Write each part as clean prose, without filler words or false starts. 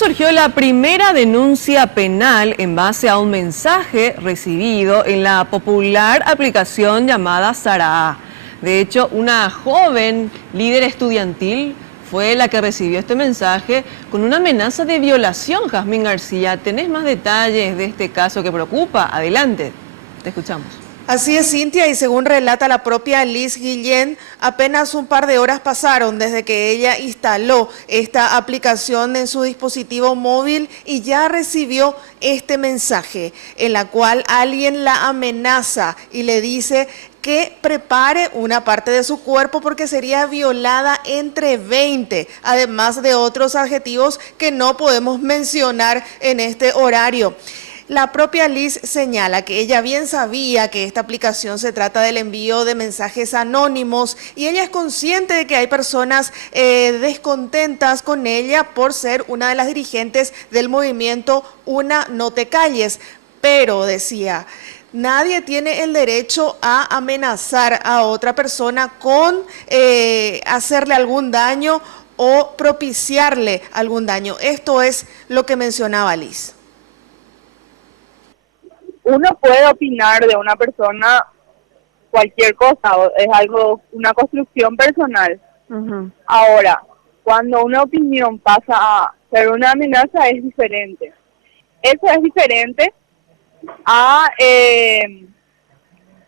surgió la primera denuncia penal en base a un mensaje recibido en la popular aplicación llamada Sara. De hecho, una joven líder estudiantil fue la que recibió este mensaje con una amenaza de violación. Jazmín García, ¿tenés más detalles de este caso que preocupa? Adelante, te escuchamos. Así es, Cintia, y según relata la propia Liz Guillén, apenas un par de horas pasaron desde que ella instaló esta aplicación en su dispositivo móvil y ya recibió este mensaje en la cual alguien la amenaza y le dice que prepare una parte de su cuerpo porque sería violada entre 20, además de otros adjetivos que no podemos mencionar en este horario. La propia Liz señala que ella bien sabía que esta aplicación se trata del envío de mensajes anónimos y ella es consciente de que hay personas descontentas con ella por ser una de las dirigentes del movimiento Una No Te Calles, pero decía, nadie tiene el derecho a amenazar a otra persona con hacerle algún daño o propiciarle algún daño. Esto es lo que mencionaba Liz. Uno puede opinar de una persona cualquier cosa, es algo, una construcción personal. Ahora, cuando una opinión pasa a ser una amenaza es diferente. Eso es diferente a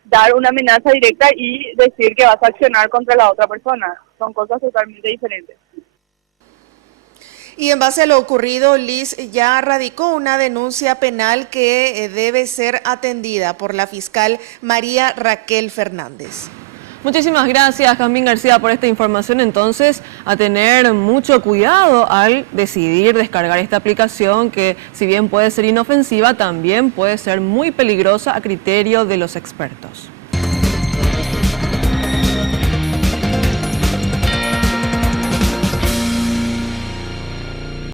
dar una amenaza directa y decir que vas a accionar contra la otra persona. Son cosas totalmente diferentes. Y en base a lo ocurrido, Liz ya radicó una denuncia penal que debe ser atendida por la fiscal María Raquel Fernández. Muchísimas gracias, Jazmín García, por esta información. Entonces, a tener mucho cuidado al decidir descargar esta aplicación que, si bien puede ser inofensiva, también puede ser muy peligrosa a criterio de los expertos.